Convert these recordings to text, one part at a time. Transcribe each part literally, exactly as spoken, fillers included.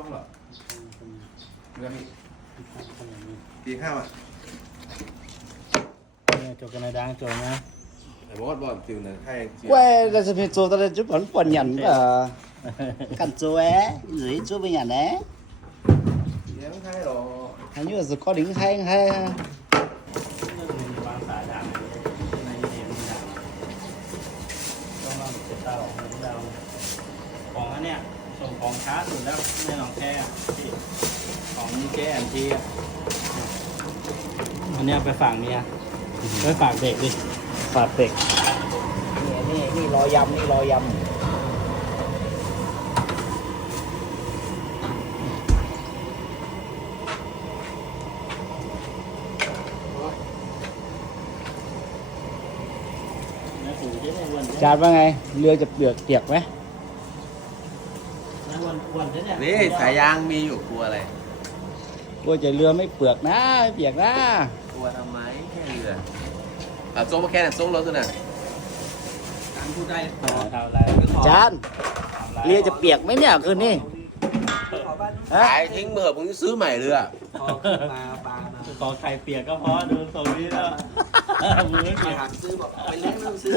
ต้องหรอเรื่องนี้ตีข้าวอ่ะจบกันในดังจบนะแต่บอกว่าบอลติวเนี่ยให้ quê là sẽ phải做到chút vẫn còn nhận à cần做é dưới做với nhà đấy เลี้ยงให้หรอ hình như là có đỉnh hay hay วางสายดังในเดียมันดังต้องเราเสร็จตาออกมาดาวของอันเนี้ยส่งของช้าสุดแล้วในหนองแค่ที่ของเจแอนทีอันเนี้ยไปฝากเมียไปฝากเด็กดิ phạt tịchนี่นี่นี่รอยำนี่รอยำ จานว่าไงเรือจะเปียกเปียกไหมนี่สายยางมีอยู่กลัวอะไรกลัวจะเรือไม่เปียกนะไม่เปียกนะกลัวทำไมแค่เรืออ่ะส่งมาแค่นั้นส่งรถตัวน่ะการพูดได้ต่อทำอะไรจานเรือจะเปียกไหมเนี่ยคืนนี้ฮะขายทิ้งเมื่อผมจะซื้อใหม่เรือพอขึ้นมาปลามาขอไข่เปียกก็พอดูตรงนี้แล้วมือเปียกซื้อบอกไปเล่นต้องซื้อก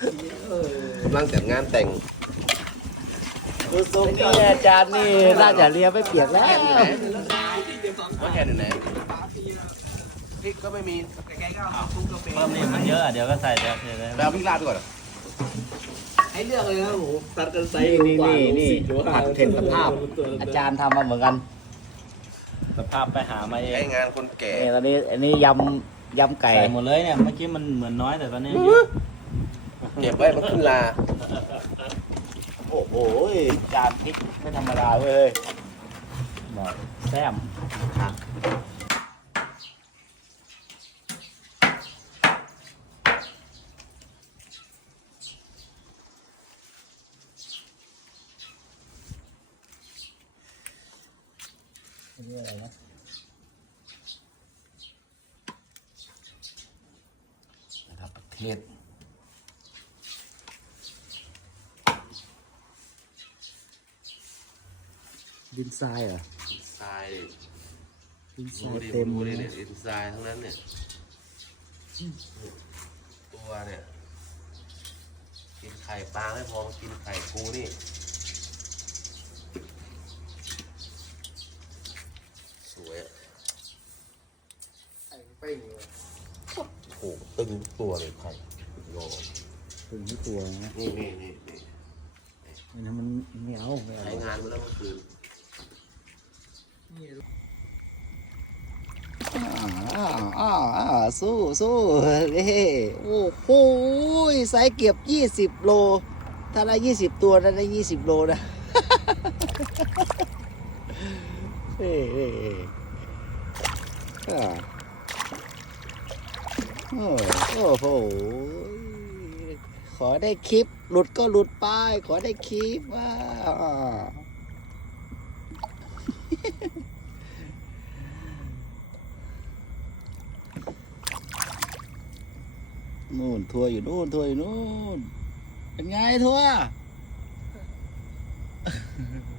ำลังจัดงานแต่งดูทรงนี่อาจารย์นี่น่าจะเรือไม่เปียกแล้วว่าแค่ไหนพริกก็ไม่มีเพิ่มนี่มันเยอะเดี๋ยวก็ใส่เดี๋ยวเทเลยไปเอาพริกลาดไปก่อนให้เลือกเลยนะโหตัดกันใส่นี่นี่นี่นี่ผัดเผ็ดสภาพ อาจารย์ทำมาเหมือนกันสภาพไปหามาเอใช้งงานคนแก่นี่ตอนนี้อันนี้ยำยำไก่ใส่หมดเลยเนี่ยเมื่อกี้มันเหมือนน้อยแต่ตอนนี้เก็บไว้มันขึ้นลาโอ้โหจานพริกไม่ธรรมดาเว้ยแบบแซมนี่อะไรนะระดับประเทศดินทรายเหรอทรายดินทราดูยดิเต็มดูเลดิยเนี่ยดินทรายทั้งนั้นเนี่ยตัวเนี่ยกินไข่ปลาไม่พอมากินไข่กูนี่สวยอ่ะไปอยู่โอ้โหตึงตัวเลยไข่โยถึงที่ตัวนะนี่นี่นี่นี่อันนั้นมันไม่เอาไม่เอาใช้งานมาแล้วเมื่อคืนอ่าอ่าอ่าสู้สู้เฮ้โอ้โหไซส์เก็บยี่สิบโล ถ้าได้ยี่สิบตัวถ้าได้ยี่สิบโลนะ เฮ้เฮ้อ่าโอ้โอ้โห ขอได้คลิป หลุดก็หลุดไป ขอได้คลิปว่านู่นทัวร์อยู่นู่นทัวร์อยู่นู่น เป็นไงทัวร์